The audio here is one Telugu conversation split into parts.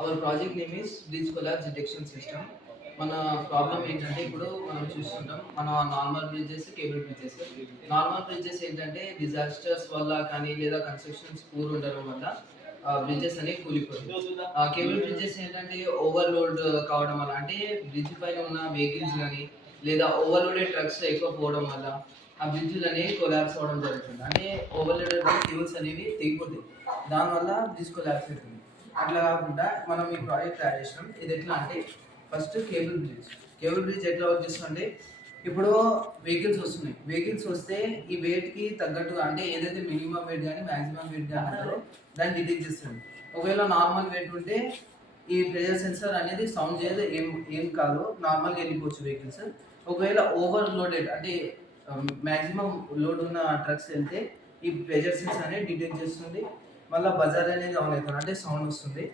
Our project name is bridge collapse detection system. మన ప్రాబ్లం ఏంటంటే ఇప్పుడు మనం చూస్తుంటాం మన normal bridges, cable bridges. Normal bridges ఏంటంటే డిజాస్టర్స్ వల్ల కానీ లేదా కన్స్ట్రక్షన్స్ పూర్ ఉండడం వల్ల బ్రిడ్జెస్ అనేవి కూలిపోతాయి. కేబుల్ బ్రిడ్జెస్ ఏంటంటే ఓవర్లోడ్ కావడం వల్ల, అంటే బ్రిడ్జ్ పైన ఉన్న వెహికల్స్ కానీ లేదా ఓవర్లోడెడ్ ట్రక్స్ ఎక్కువ పోవడం వల్ల ఆ బ్రిడ్జ్లు అనేవి కొలాప్స్ అవ్వడం జరుగుతుంది. అంటే ఓవర్లోడెడ్ కేబుల్స్ అనేవి తెగిపోతాయి, దానివల్ల బ్రిడ్జ్ కొలాప్స్ అవుతుంది. అట్లా కాకుండా మనం ఈ ప్రాజెక్ట్ తయారు చేసినాం. ఇది ఎట్లా అంటే ఫస్ట్ కేబుల్ బ్రిడ్జ్ ఎట్లా వర్క్ చేస్తుందంటే ఇప్పుడు వెహికల్స్ వస్తే ఈ వెయిట్కి తగ్గట్టుగా, అంటే ఏదైతే మినిమం వెయిట్ కానీ మ్యాక్సిమం వెయిట్ కానీ అంటారో దాన్ని డిటెక్ట్ చేస్తుంది. ఒకవేళ నార్మల్ వెయిట్ ఉంటే ఈ ప్రెజర్ సెన్సార్ అనేది సౌండ్ చేయదు, ఏం కాదు, నార్మల్గా వెళ్ళిపోవచ్చు వెహికల్స్. ఒకవేళ ఓవర్ లోడెడ్ అంటే మ్యాక్సిమం లోడ్ ఉన్న ట్రక్స్ వెళ్తే ఈ ప్రెజర్ సెన్సార్ అనేది డిటెక్ట్ చేస్తుంది. మళ్ళీ బజార్ అనేది ఆన్ అవుతుంది, అంటే సౌండ్ వస్తుంది.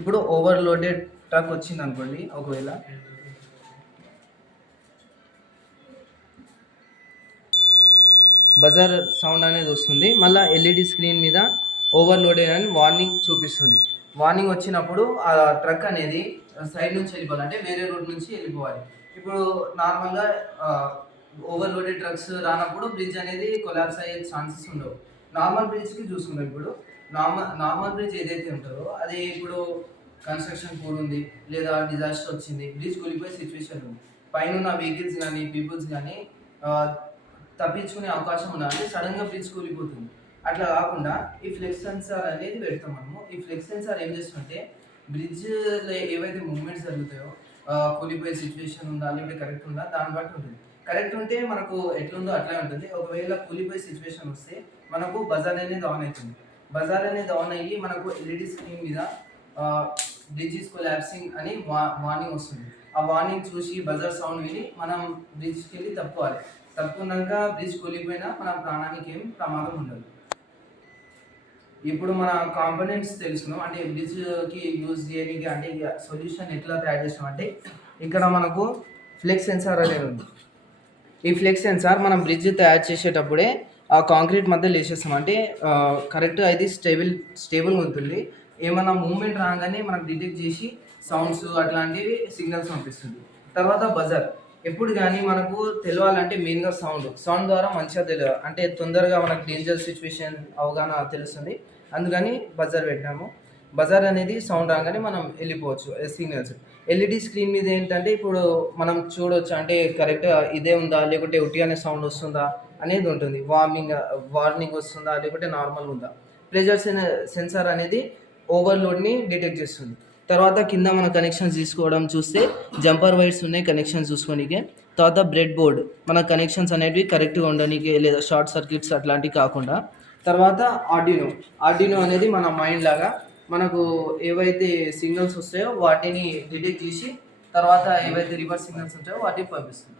ఇప్పుడు ఓవర్లోడెడ్ ట్రక్ వచ్చింది అనుకోండి, ఒకవేళ బజార్ సౌండ్ అనేది వస్తుంది. మళ్ళీ ఎల్ఈడి స్క్రీన్ మీద ఓవర్లోడెడ్ అని వార్నింగ్ చూపిస్తుంది. వార్నింగ్ వచ్చినప్పుడు ఆ ట్రక్ అనేది సైడ్ నుంచి వెళ్ళిపోవాలి, అంటే వేరే రోడ్ నుంచి వెళ్ళిపోవాలి. ఇప్పుడు నార్మల్గా ఓవర్లోడెడ్ ట్రక్స్ రానప్పుడు బ్రిడ్జ్ అనేది కొలాప్స్ అయ్యే ఛాన్సెస్ ఉండవు. నార్మల్ బ్రిడ్జ్కి చూసుకుందాం. ఇప్పుడు నార్మల్ బ్రిడ్జ్ ఏదైతే ఉంటుందో అది ఇప్పుడు కన్స్ట్రక్షన్ పూర్ ఉంది లేదా డిజాస్టర్ వచ్చింది, బ్రిడ్జ్ కూలిపోయే సిచ్యువేషన్ ఉంది, పైన ఉన్న వెహికల్స్ కానీ పీపుల్స్ కానీ తప్పించుకునే అవకాశం ఉన్నది, అంటే సడన్గా బ్రిడ్జ్ కూలిపోతుంది. అట్లా కాకుండా ఈ ఫ్లెక్స్ సెన్సార్ అనేది పెడతాం మనము. ఈ ఫ్లెక్స్ సెన్సార్ ఏం చేస్తుంటే బ్రిడ్జ్లో ఏవైతే మూవ్మెంట్స్ జరుగుతాయో, కూలిపోయే సిచ్యువేషన్ ఉందా లేకపోతే కరెక్ట్ ఉందా దాన్ని బట్టి ఉంటుంది. కరెక్ట్ ఉంటే మనకు ఎట్లుందో అట్లే ఉంటుంది. ఒకవేళ కూలిపోయే సిచ్యువేషన్ వస్తే మనకు బజార్ అనేది ఆన్ అవుతుంది. బజార్ అనేది ఆన్ అయ్యి మనకు ఎల్ఈడి స్క్రీన్ మీద బ్రిడ్జ్ ఈస్ కొలాప్సింగ్ అని వార్నింగ్ వస్తుంది. ఆ వార్నింగ్ చూసి బజార్ సౌండ్ విని మనం బ్రిడ్జ్కి వెళ్ళి తప్పుకోవాలి. తప్పుకున్నాక బ్రిడ్జ్ కూలిపోయినా మన ప్రాణానికి ఏం ప్రమాదం ఉండదు. ఇప్పుడు మన కాంపోనెంట్స్ తెలుసుకున్నాం, అంటే బ్రిడ్జ్కి యూజ్ చేయడానికి అంటే సొల్యూషన్ ఎట్లా తయారు చేసాం అంటే ఇక్కడ మనకు ఫ్లెక్స్ సెన్సార్ అనేది ఉంది. ఈ ఫ్లెక్స్ సెన్సార్ మనం బ్రిడ్జ్ తయారు చేసేటప్పుడే ఆ కాంక్రీట్ మధ్య లేచేస్తాం, అంటే కరెక్ట్గా అది స్టేబుల్ ఉంటుంది. ఏమైనా మూమెంట్ రాగానే మనకు డిటెక్ట్ చేసి సౌండ్స్ అట్లాంటివి సిగ్నల్స్ పంపిస్తుంది. తర్వాత బజర్ ఎప్పుడు కానీ మనకు తెలియాలంటే మెయిన్గా సౌండ్ ద్వారా మంచిగా తెలియదు, అంటే తొందరగా మనకు డేంజర్ సిచ్యువేషన్ అవగాహన తెలుస్తుంది. అందుకని బజర్ పెట్టాము. బజార్ అనేది సౌండ్ రాగానే మనం వెళ్ళిపోవచ్చు. సిగ్నల్స్ ఎల్ఈడి స్క్రీన్ మీద ఏంటంటే ఇప్పుడు మనం చూడవచ్చు, అంటే కరెక్ట్గా ఇదే ఉందా లేకుంటే ఉట్టిగానే సౌండ్ వస్తుందా అనేది ఉంటుంది. వార్నింగ్ వస్తుందా లేకుంటే నార్మల్ ఉందా. ప్రెజర్ సెన్సార్ అనేది ఓవర్లోడ్ని డిటెక్ట్ చేస్తుంది. తర్వాత కింద మన కనెక్షన్స్ తీసుకోవడం చూస్తే జంపర్ వైర్స్ ఉన్నాయి కనెక్షన్స్ చూసుకోనికే. తర్వాత బ్రెడ్ బోర్డ్ మన కనెక్షన్స్ అనేవి కరెక్ట్గా ఉండడానికి, లేదా షార్ట్ సర్క్యూట్స్ అట్లాంటివి కాకుండా. తర్వాత ఆర్డినో అనేది మన మైండ్ లాగా మనకు ఏవైతే సిగ్నల్స్ వస్తాయో వాటిని డిటెక్ట్ చేసి తర్వాత ఏవైతే రివర్స్ సిగ్నల్స్ ఉంటాయో వాటిని పంపిస్తుంది.